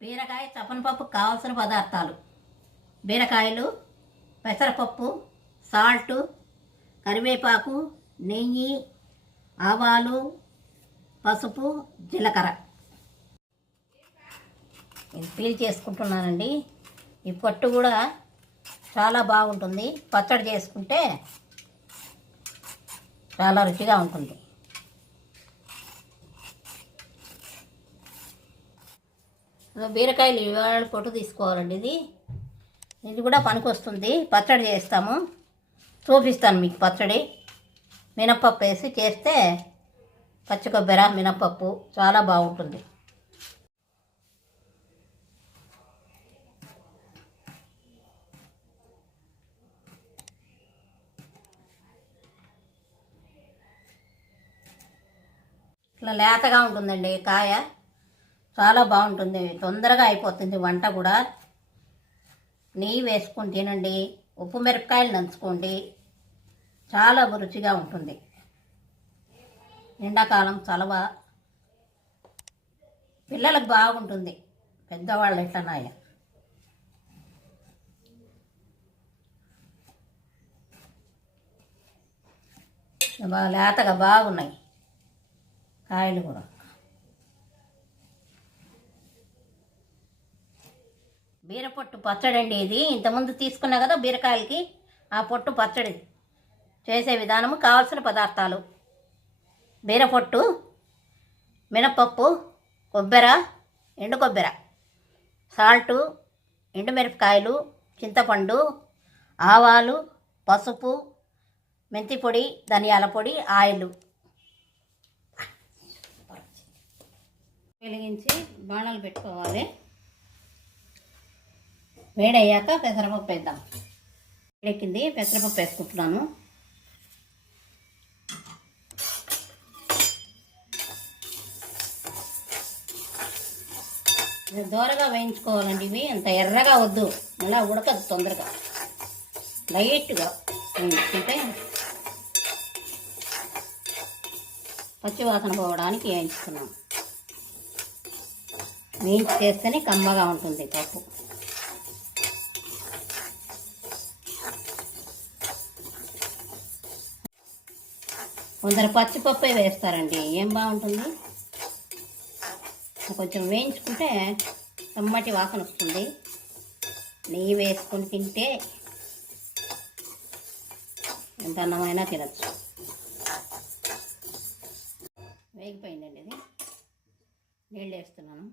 బీరకాయ చప్పనపప్పు కావాల్సిన పదార్థాలు. బీరకాయలు పెసరపప్పు సాల్టు కరివేపాకు నెయ్యి ఆవాలు పసుపు జీలకర్ర. ఇది పీల్ చేసుకుంటున్నానండి. ఈ పొట్టు కూడా చాలా బాగుంటుంది. పచ్చడి చేసుకుంటే చాలా రుచిగా ఉంటుంది. బీరకాయలు ఇవాళ పొట్టు తీసుకోవాలండి ఇది. ఇది కూడా పనికొస్తుంది. పచ్చడి చేస్తాము. చూపిస్తాను మీకు పచ్చడి. మినప్పప్పు వేసి చేస్తే పచ్చి కొబ్బరి మినప్పప్పు చాలా బాగుంటుంది. ఇట్లా లేతగా ఉంటుందండి కాయ. చాలా బాగుంటుంది. తొందరగా అయిపోతుంది వంట కూడా. నెయ్యి వేసుకొని తినండి. ఉప్పు మిరపకాయలు నంచుకోండి. చాలా రుచిగా ఉంటుంది. ఎండాకాలం చలవ. పిల్లలకు బాగుంటుంది. పెద్దవాళ్ళు ఎట్లనాయ బాగా లేతగా బాగున్నాయి. కాయలు కూడా. బీర పొట్టు పచ్చడి అండి ఇది. ఇంతకుముందు తీసుకున్నా కదా బీరకాయలకి ఆ పొట్టు పచ్చడి. చేసే విధానము కావాల్సిన పదార్థాలు. బీర పొట్టు మినపప్పు కొబ్బెర ఎండు కొబ్బెర సాల్టు ఎండుమిరపకాయలు చింతపండు ఆవాలు పసుపు మెంతి పొడి ధనియాల పొడి ఆయిల్. వెలిగించి బాణాలు పెట్టుకోవాలి. వేడయ్యాక పెసరపప్పు వేద్దాం. వేడెక్కింది పెసరపప్పు వేసుకుంటున్నాను. దూరగా వేయించుకోవాలండి ఇవి. అంత ఎర్రగా వద్దు. అలా ఉడకదు తొందరగా. లైట్గా వేయించుకుంటే పచ్చివాసన పోవడానికి వేయించుకున్నాం వేయించి చేస్తేనే కమ్మగా ఉంటుంది పప్పు. కొందరు పచ్చిపప్పే వేస్తారండి. ఏం బాగుంటుంది? కొంచెం వేయించుకుంటే కమ్మటి వాసన వస్తుంది. నెయ్యి వేసుకొని తింటే ఎంత అన్నమైనా తినచ్చు. వేగిపోయిందండి ఇది. నీళ్ళు వేస్తున్నాను.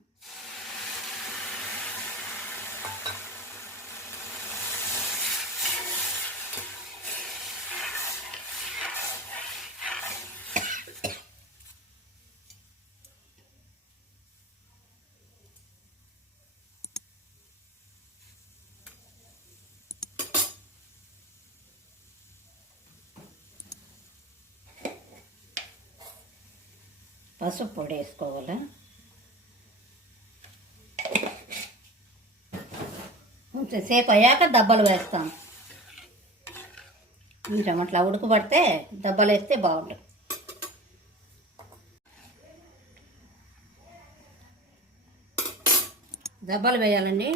పసుపు పొడి వేసుకోవాలి? కొంచెం సేపు అయ్యాక దెబ్బలు వేస్తాం. కొంచెం అట్లా ఉడకబడితే దెబ్బలు వేస్తే బాగుంటుంది దెబ్బలు వేయాలండి.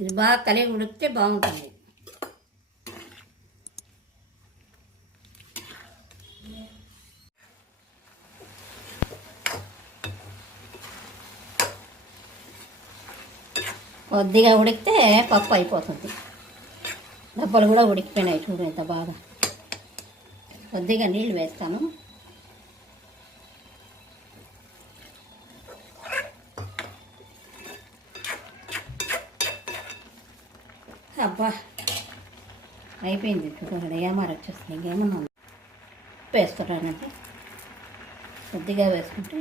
ఇది బాగా కలిగి ఉడికితే బాగుంటుంది. కొద్దిగా ఉడికితే పప్పు అయిపోతుంది. డబ్బలు కూడా ఉడికిపోయినాయి చూడు ఎంత బాగా. కొద్దిగా నీళ్ళు వేస్తాను. అబ్బా! అయిపోయింది చూడండి ఏమారు వచ్చేస్తుంది ఇంకేమన్నా వేస్తున్నానండి కొద్దిగా వేసుకుంటే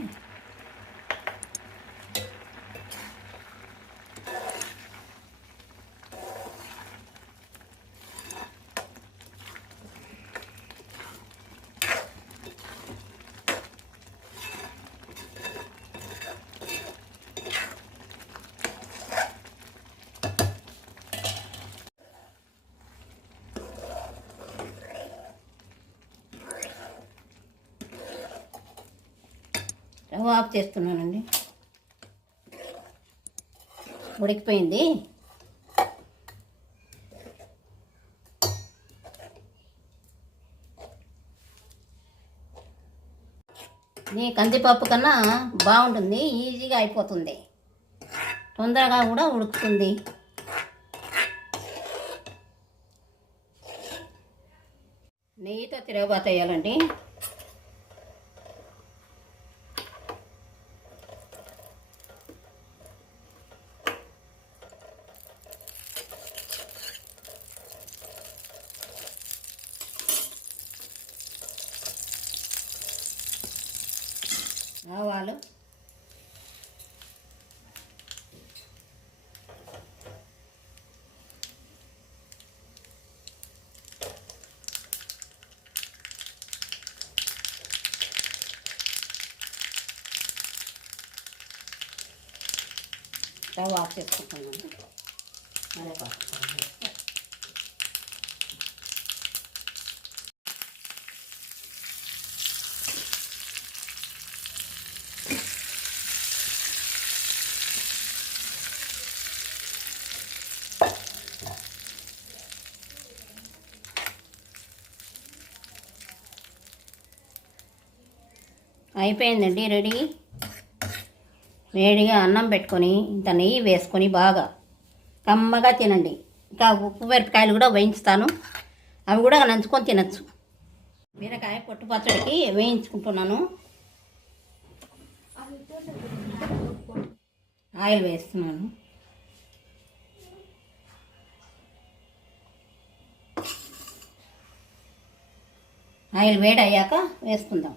ఆఫ్ చేస్తున్నానండి ఉడికిపోయింది. ఈ కందిపప్పు కన్నా బాగుంటుంది ఈజీగా అయిపోతుంది. తొందరగా కూడా ఉడుకుతుంది. నెయ్యితో తిరగబాత వేయాలండి ఆవాలు స్టవ్ ఆఫ్ చేసుకుంటున్నాను అదే అయిపోయిందండి రెడీ? వేడిగా అన్నం పెట్టుకొని ఇంత నెయ్యి వేసుకొని బాగా కమ్మగా తినండి. ఇంకా ఉప్పు మిరపకాయలు కూడా వేయించుతాను. అవి కూడా నంచుకొని తినచ్చు. బీరకాయ పొట్టు పచ్చడికి వేయించుకుంటున్నాను. ఆయిల్ వేస్తున్నాను. ఆయిల్ వేడి అయ్యాక వేసుకుందాం.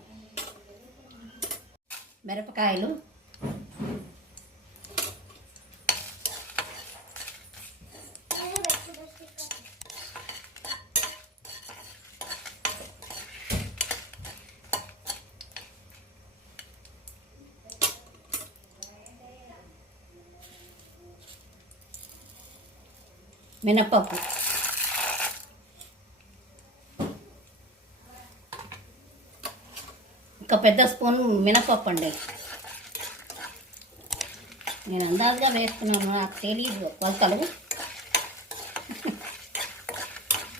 మిరపకాయలు. మినపప్పు. ఒక పెద్ద స్పూన్ మినపప్పు అండి. నేను అందాజుగా వేస్తున్నాను నాకు తెలియదు కొలతలు?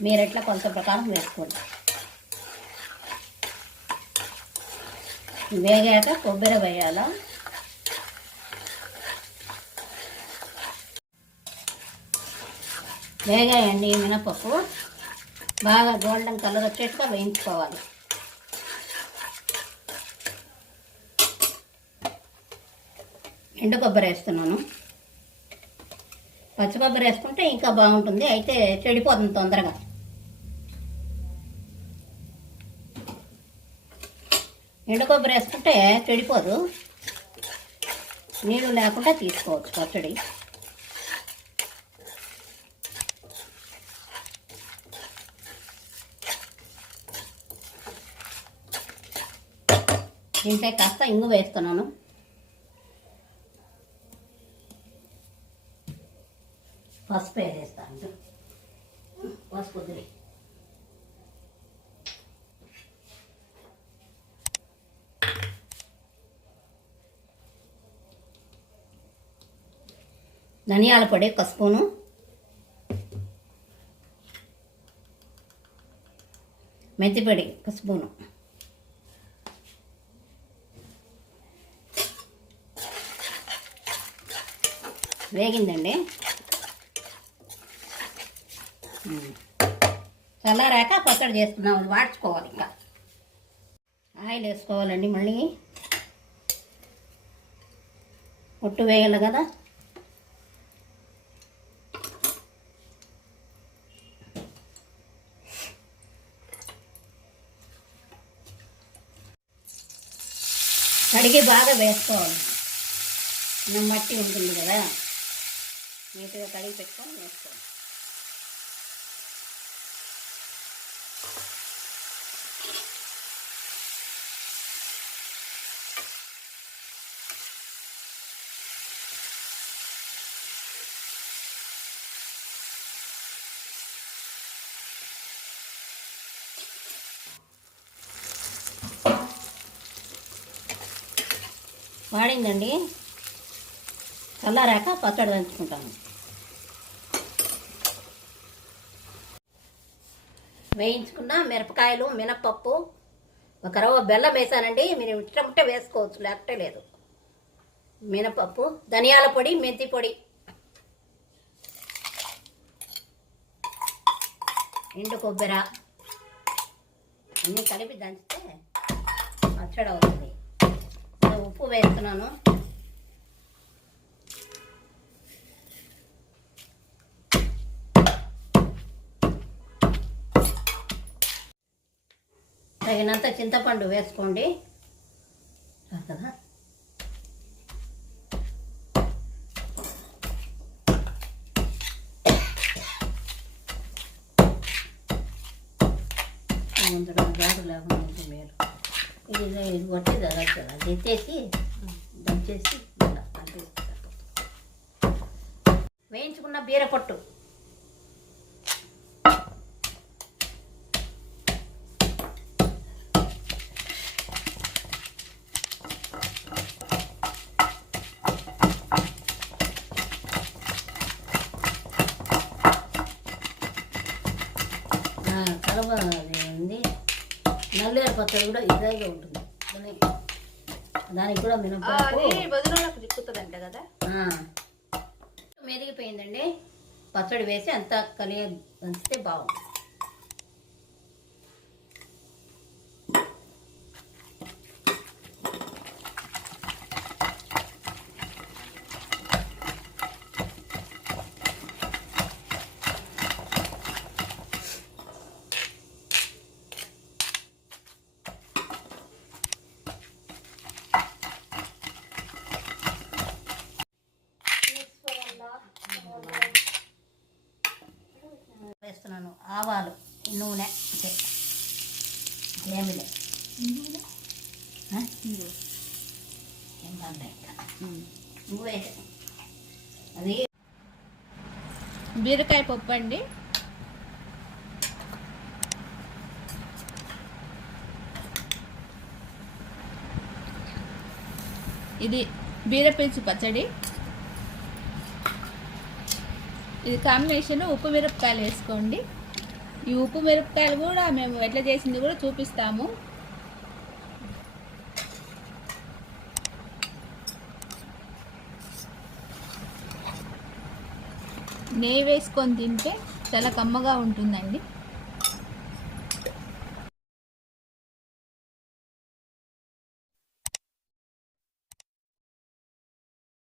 మీరు ఎట్లా కొలత ప్రకారం వేసుకోండి. వేగాక కొబ్బరి వేయాలా. వేగాయండి మినపప్పు. బాగా గోల్డెన్ కలర్ వచ్చేట్టుగా వేయించుకోవాలి. ఎండు కొబ్బరి వేస్తున్నాను. పచ్చి కొబ్బరి వేసుకుంటే ఇంకా బాగుంటుంది. అయితే చెడిపోతుంది తొందరగా. ఎండు కొబ్బరి వేసుకుంటే చెడిపోదు. నీళ్ళు లేకుండా తీసుకోవచ్చు పచ్చడి. దీంట్లో కాస్త ఇంగు వేస్తున్నాను. పసుపు వేసేస్తాను పసుపు వదిలి. ధనియాల పొడి ఒక స్పూను. మెంతిపొడి ఒక స్పూను. వేగిందండి. చల్లారాక పచ్చడి చేసుకున్నాం అది వాడ్చుకోవాలి ఇంకా. ఆయిల్ వేసుకోవాలండి మళ్ళీ. పొట్టు వేయాలి కదా. కడిగి బాగా వేసుకోవాలి. మట్టి ఉంటుంది కదా. నీట్గా కడిగి పెట్టుకొని వేసుకోవాలి. వాడిందండి. చల్లారాక పచ్చడి దంచుకుంటాను వేయించుకున్న మిరపకాయలు మినప్పప్పు ఒక రవ్వ బెల్లం వేసానండి. మీరు ఇష్టం వేసుకోవచ్చు లేకపోతే లేదు. మినపప్పు ధనియాల పొడి మెంతి పొడి. ఎండు కొబ్బరి. అన్నీ కలిపి దంచితే పచ్చడి అవుతుంది. ఉప్పు వేస్తున్నాను. తగినంత చింతపండు వేసుకోండి చాలు కదా ముందు గాడు లేకుండా ఉంటే మేలు ఇది ఇది కొట్టి జరగచ్చు ఎత్తేసి దంచేసి వేయించుకున్న బీర పొట్టు కలవ ఉంది నల్లేరు పచ్చడి కూడా ఇదేగా ఉంటుంది దానికి కూడా దిక్కుతుందంట కదా. ఆ. మెరిగిపోయిందండి. పచ్చడి వేసి అంతా కలిగి దంచితే బాగుంది వేస్తున్నాను ఆవాలు నూనె అంతే. ఏమి లే ఆ? ఏం అది బీరకాయ పప్పు అండి ఇది బీరపీచు పచ్చడి ఇది కాంబినేషన్ ఉప్పు మిరపకాయలు వేసుకోండి ఈ ఉప్పు మిరపకాయలు కూడా మేము ఎట్లా చేసింది కూడా చూపిస్తాము నెయ్యి వేసుకొని తింటే చాలా కమ్మగా ఉంటుందండి.